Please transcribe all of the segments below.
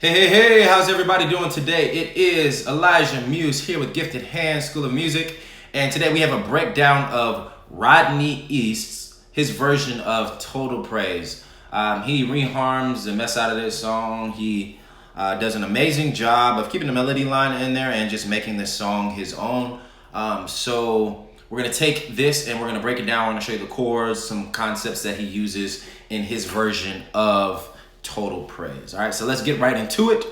Hey, how's everybody doing today? It is Elijah Muse here with Gifted Hands School of Music, and today we have a breakdown of Rodney East's, his version of Total Praise. He reharms the mess out of this song. He does an amazing job of keeping the melody line in there and just making this song his own. So we're going to take this and we're going to break it down. I'm going to show you the chords, some concepts that he uses in his version of Total Praise. All right, so let's get right into it.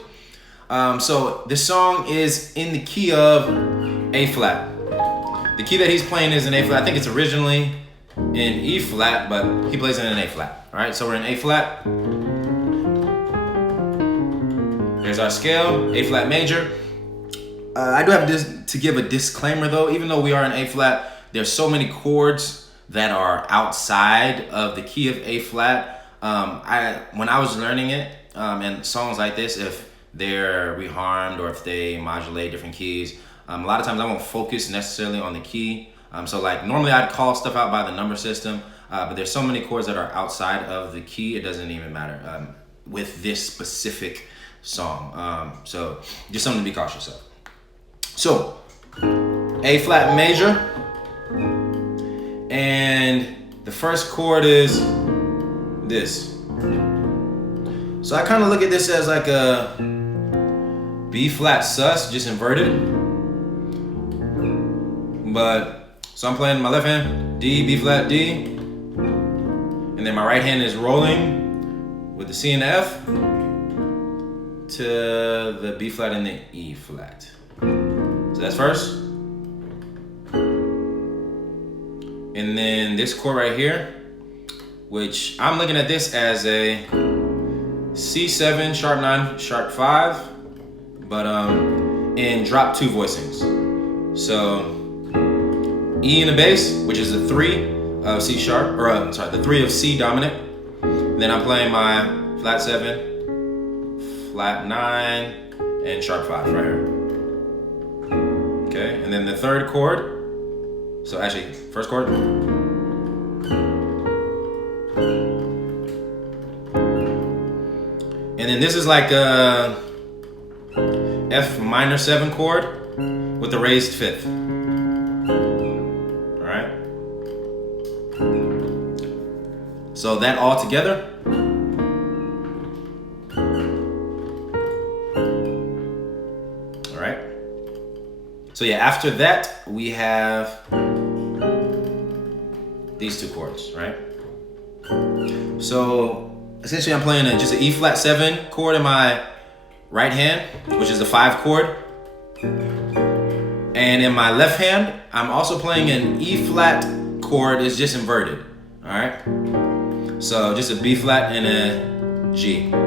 So this song is in the key of A flat. The key that he's playing is an A flat. I think it's originally in E flat, but he plays it in A flat. All right, so we're in A flat. There's our scale, A flat major. I do have to give a disclaimer though. Even though we are in A flat, there's so many chords that are outside of the key of A flat. When I was learning it, and songs like this, if they're reharmed or if they modulate different keys, a lot of times I won't focus necessarily on the key. So like normally I'd call stuff out by the number system, but there's so many chords that are outside of the key, it doesn't even matter with this specific song. So just something to be cautious of. So A flat major, and the first chord is this. So I kind of look at this as like a B flat sus, just inverted. But so I'm playing my left hand D, B flat D, and then my right hand is rolling with the C and the F to the B flat and the E flat. So that's first. And then this chord right here, which I'm looking at this as a C7, sharp 9, sharp 5, but in drop 2 voicings. So E in the bass, which is the 3 of C sharp, or the 3 of C dominant. Then I'm playing my flat 7, flat 9, and sharp 5 right here. Okay, and then the third chord. So actually, first chord. And then this is like a F minor 7 chord with the raised 5th. All right. So that all together. All right. So yeah, after that we have these 2 chords, right? So essentially I'm playing just an E flat 7 chord in my right hand, which is the 5 chord. And in my left hand, I'm also playing an E flat chord, it's just inverted, all right? So just a B flat and a G. All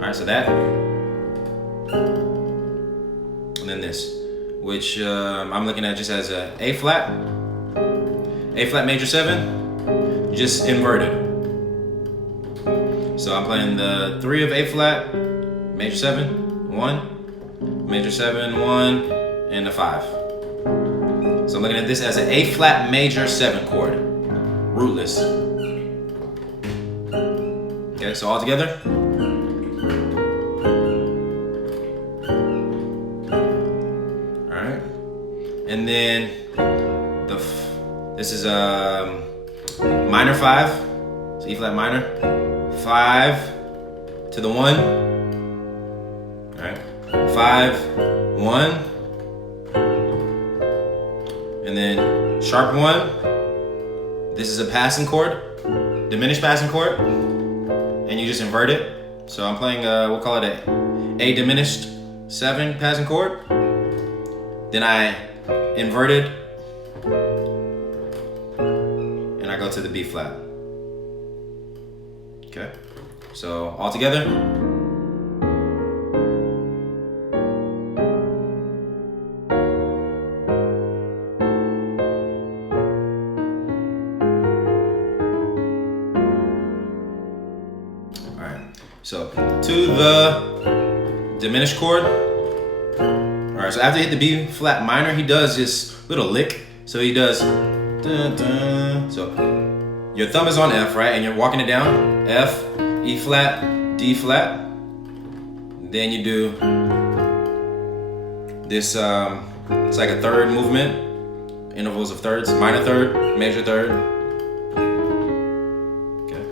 right, so that. And then this, which I'm looking at just as A flat major 7, just inverted. So I'm playing the 3 of A flat, major 7, 1, major 7, 1, and a 5. So I'm looking at this as an A flat major 7 chord, rootless. Okay, so all together. All right, and then this is minor 5, so E flat minor. 5 to the 1. All right, 5, 1, and then sharp 1. This is a passing chord, diminished passing chord, and you just invert it. So I'm playing we'll call it a diminished 7 passing chord. Then I invert it, and I go to the B flat. Okay, so all together. All right, so to the diminished chord. All right, so after he hit the B flat minor, he does this little lick. So he does, dun, dun. So your thumb is on F, right? And you're walking it down, F, E flat, D flat. Then you do this, it's like a third movement, intervals of thirds, minor third, major third. Okay.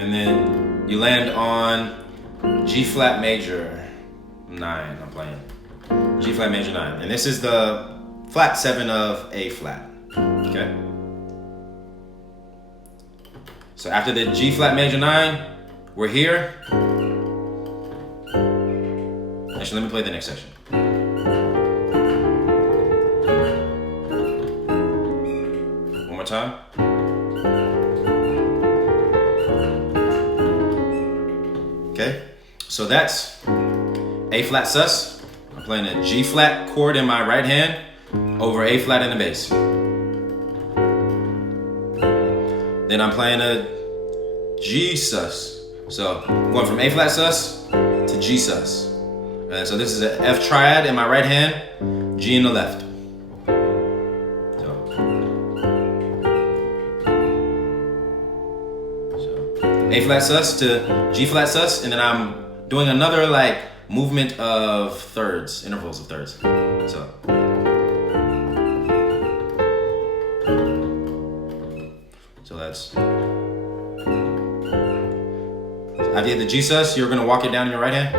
And then you land on G flat major 9, I'm playing. G flat major 9. And this is the flat 7 of A flat, okay? So after the G flat major 9, we're here. Actually, let me play the next section. One more time. Okay, so that's A flat sus. I'm playing a G flat chord in my right hand over A flat in the bass. Then I'm playing a G sus. So going from A flat sus to G sus. And so this is an F triad in my right hand, G in the left. So A flat sus to G flat sus, and then I'm doing another like movement of thirds, intervals of thirds. So that's. After you hit the G sus, you're gonna walk it down in your right hand.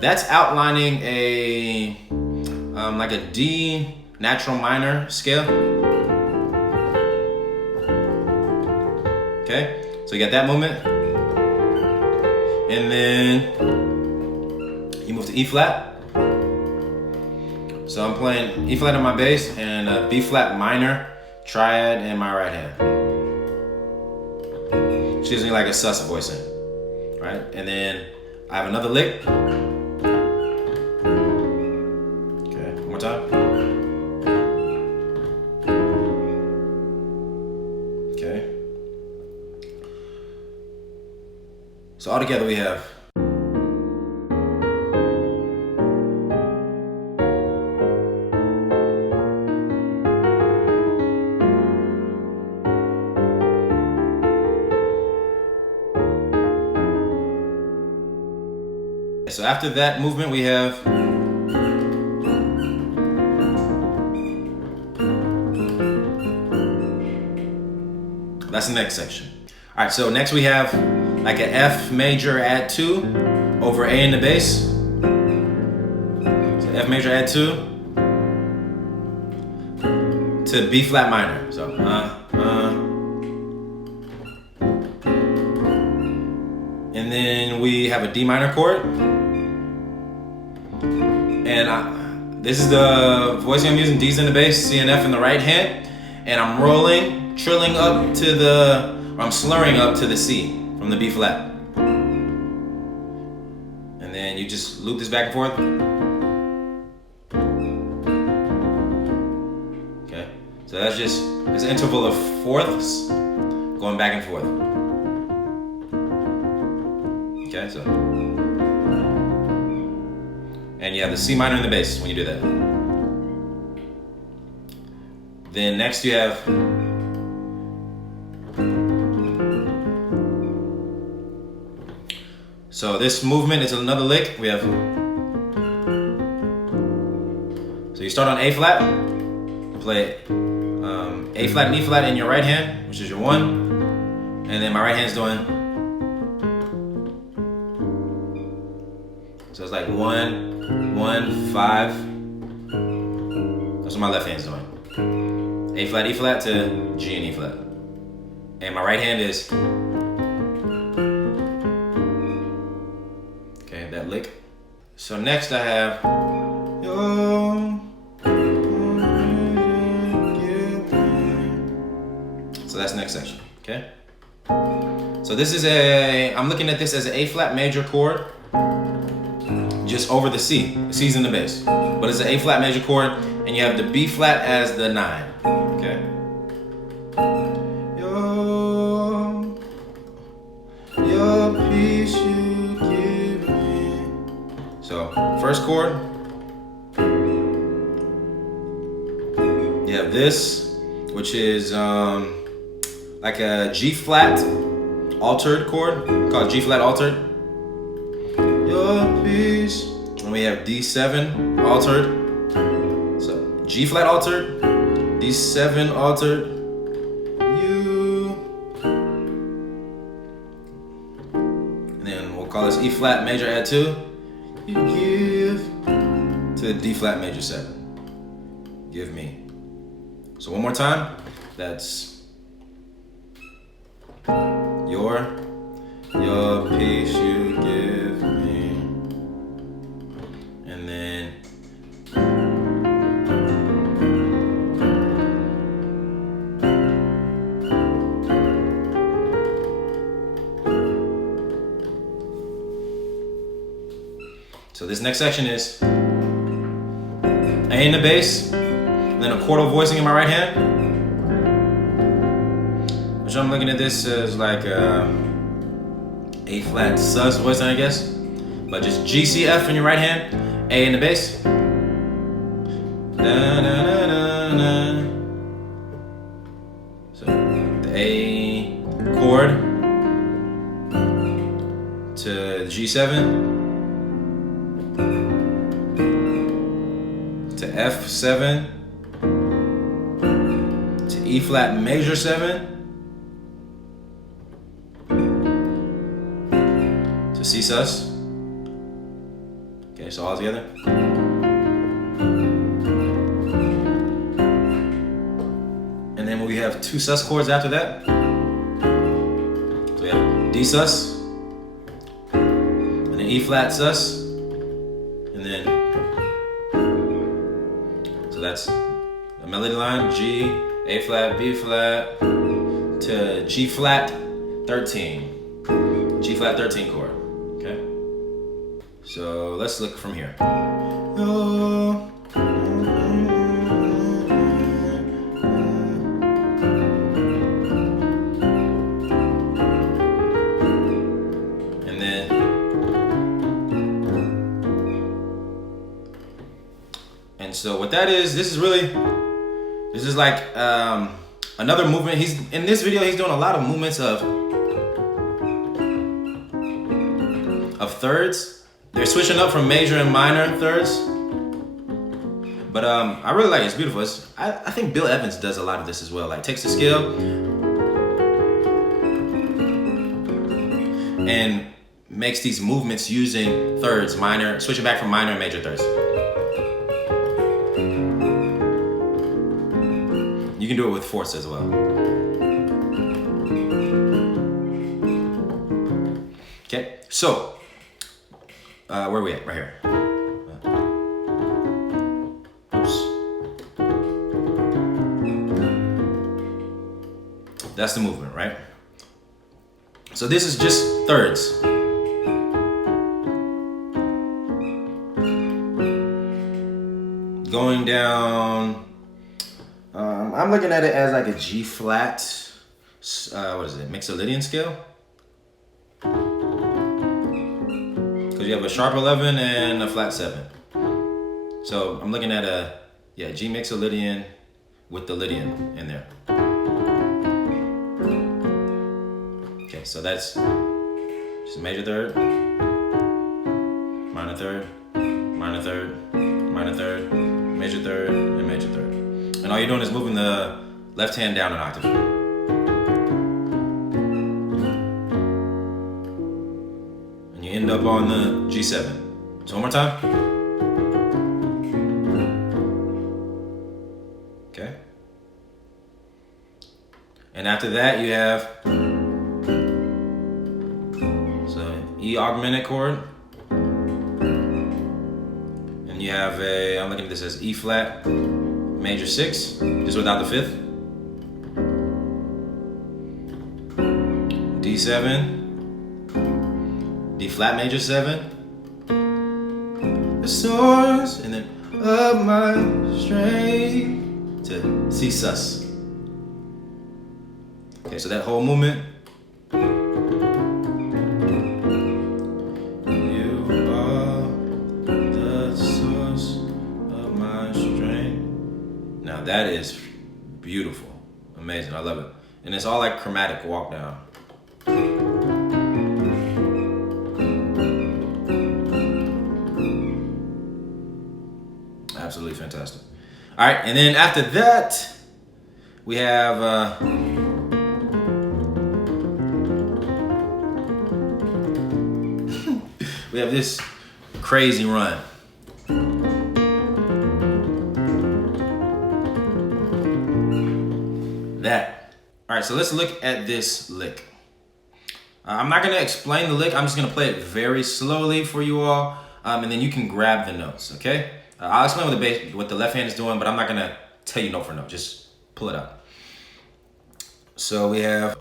That's outlining a like a D natural minor scale. Okay, so you got that movement, and then you move to E flat. So I'm playing E flat on my bass and a B flat minor triad in my right hand. It's using like a sus voicing, right? And then I have another lick. Okay, one more time. Okay. So all together we have. So after that movement we have that's the next section. All right, so next we have like an F major add 2 over A in the bass. So F major add 2 to B flat minor. So and then we have a D minor chord. And this is the voicing I'm using, D's in the bass, C and F in the right hand. And I'm rolling, trilling up to the, or I'm slurring up to the C from the B flat. And then you just loop this back and forth. Okay, so that's just this interval of fourths going back and forth. Okay, so. And you have the C minor in the bass when you do that. Then next you have so this movement is another lick. We have so you start on A flat, you play A flat and E flat in your right hand, which is your 1, and then my right hand's doing. So it's like 1, 1, 5. That's what my left hand's doing. A flat, E flat to G and E flat. And my right hand is, okay, that lick. So next I have, so that's the next section, okay? So this is I'm looking at this as an A flat major chord, just over the C. The C's in the bass. But it's an A flat major chord, and you have the B flat as the 9. Okay. Your peace you give me. So first chord, you have this, which is like a G flat altered chord called G flat altered. Your peace. And we have D7 altered. So G flat altered, D7 altered, you. And then we'll call this E flat major add 2. You give to D flat major 7. Give me. So one more time. That's your peace you give me. And then so this next section is A in the bass, and then a chordal voicing in my right hand. Which I'm looking at this as like A flat sus voicing, I guess. But just G, C, F in your right hand, A in the bass. Da, da, da, da, da. So the A chord to the G7 to F7 to E flat major 7 to C sus. Okay, so all together. And then we have 2 sus chords after that. So we have D sus, and then E flat sus, and then, so that's a melody line, G, A flat, B flat, to G flat 13. G flat 13 chord, okay? So let's look from here. And so what that is, this is like another movement. In this video, he's doing a lot of movements of thirds. They're switching up from major and minor thirds. But I really like it. It's beautiful. I think Bill Evans does a lot of this as well. Like takes the scale and makes these movements using thirds, minor, switching back from minor and major thirds. You can do it with fourths as well. Okay, so where are we at? Right here. Oops. That's the movement, right? So this is just thirds. Going down. I'm looking at it as like a G flat. What is it? Mixolydian scale. Because you have a sharp 11 and a flat 7. So I'm looking at a G mixolydian with the Lydian in there. Okay, so that's just a major third, minor third, minor third, minor third, major third, and major third. And all you're doing is moving the left hand down an octave. And you end up on the G7. So one more time. Okay. And after that you have E augmented chord. And you have I'm looking at this as E flat major 6, just without the 5th. D7, D flat major 7, the source, and then of my strength to C sus. Okay, so that whole movement. You are the source of my strength. Now that is beautiful, amazing, I love it. And it's all like chromatic walk down. Absolutely fantastic. All right, and then after that, we have we have this crazy run. That. All right, so let's look at this lick. I'm not gonna explain the lick. I'm just gonna play it very slowly for you all, and then you can grab the notes, okay? I'll explain what the left hand is doing, but I'm not gonna tell you note for note. Just pull it out. So we have.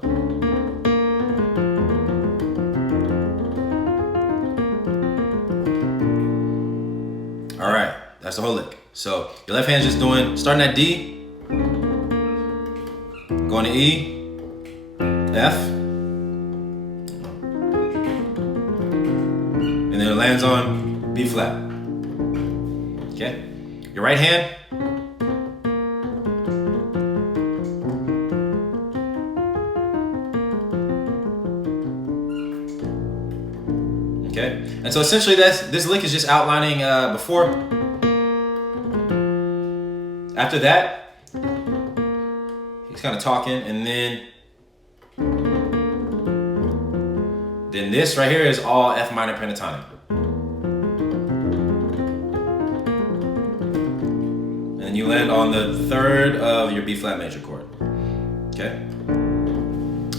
All right, that's the whole lick. So your left hand's just doing, starting at D, going to E, F, and then it lands on B flat. Okay? Your right hand, okay? And so essentially this lick is just outlining before. After that, he's kind of talking, and then this right here is all F minor pentatonic. And you land on the third of your B flat major chord. Okay?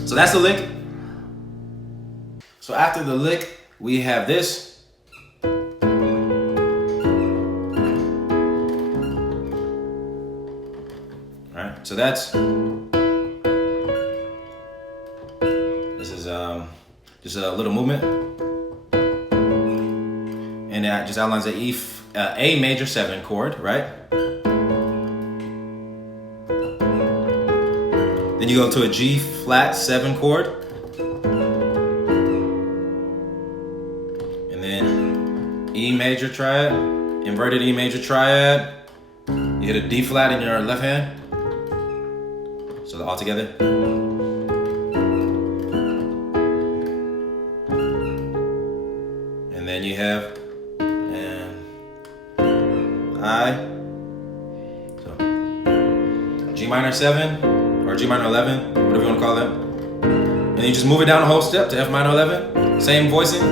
So that's the lick. So after the lick, we have this. Alright, so this is just a little movement. And that just outlines the A major 7 chord, right? Then you go to a G flat 7 chord. And then E major triad, inverted E major triad. You hit a D flat in your left hand. So all together. And then you have I. So G minor 7 or G minor 11, whatever you want to call that. And then you just move it down a whole step to F minor 11. Same voicing.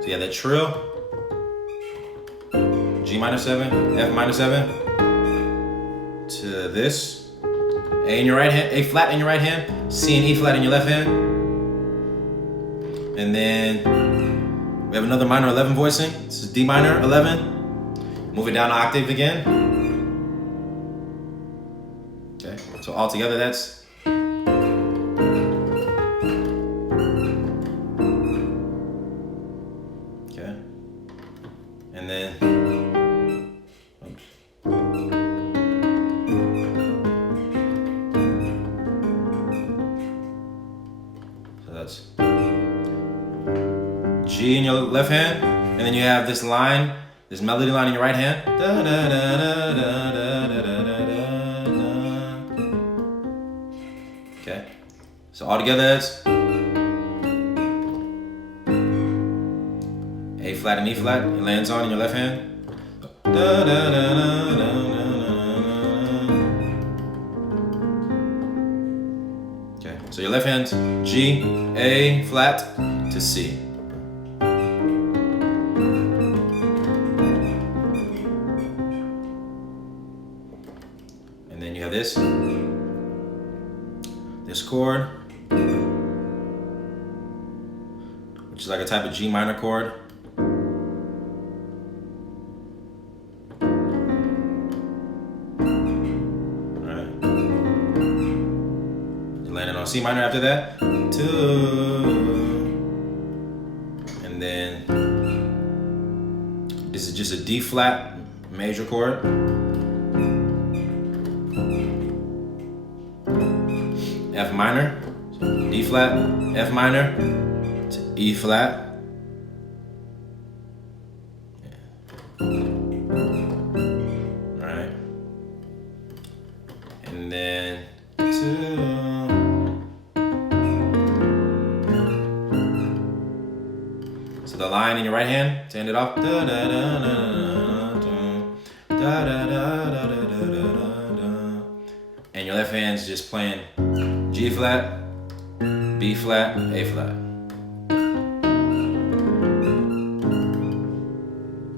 So you have that trill. G minor 7, F minor 7. To this, A in your right hand, A flat in your right hand, C and E flat in your left hand. And then we have another minor 11 voicing. This is D minor 11. Move it down an octave again. Okay, so all together that's. Okay, and then. G in your left hand, and then you have this line, this melody line in your right hand. Da, da, da, da, da, da, da, da, da. Okay, so all together it's A flat and E flat. It lands on in your left hand. Da, da, da, da, da, da, da. Okay, so your left hand's G, A flat to C. And then you have this chord, which is like a type of G minor chord. Alright. You landed on C minor after that. 2. And then this is just a D flat major chord. F minor, D flat, F minor, to E flat. Yeah. Alright. and then 2. So the line in your right hand to end it off. And your left hand's just playing G flat, B flat, A flat.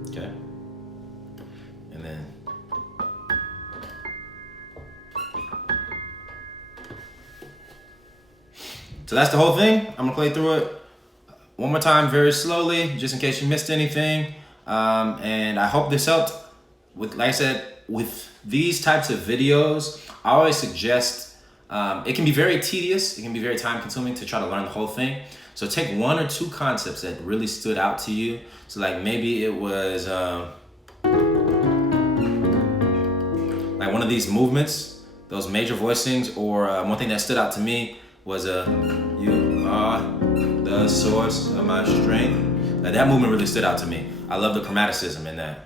Okay. And then so that's the whole thing. I'm gonna play through it one more time very slowly, just in case you missed anything. And I hope this helped. With, like I said, with these types of videos, I always suggest, it can be very tedious, it can be very time consuming to try to learn the whole thing. So take 1 or 2 concepts that really stood out to you. So like maybe it was like one of these movements, those major voicings, or one thing that stood out to me was you are the source of my strength. Like, that movement really stood out to me. I love the chromaticism in that.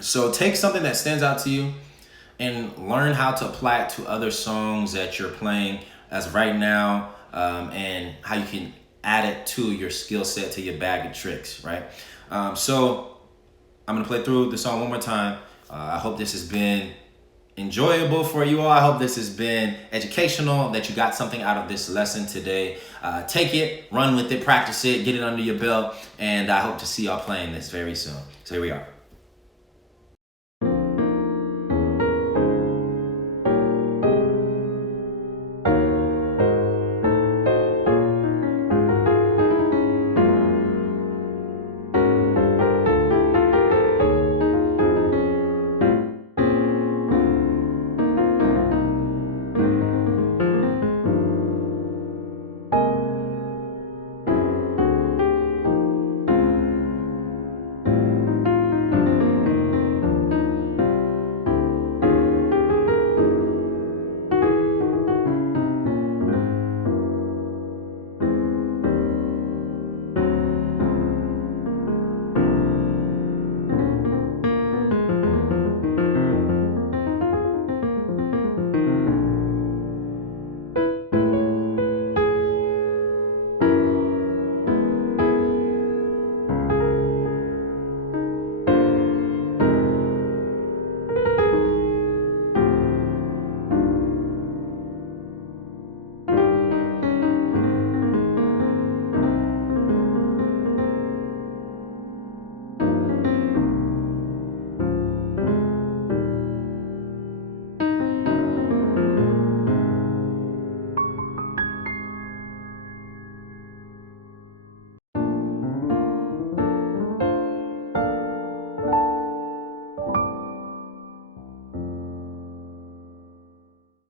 So take something that stands out to you and learn how to apply it to other songs that you're playing as of right now, and how you can add it to your skill set, to your bag of tricks, right? So I'm gonna play through the song one more time. I hope this has been enjoyable for you all. I hope this has been educational, that you got something out of this lesson today. Take it, run with it, practice it, get it under your belt, and I hope to see y'all playing this very soon. So here we are.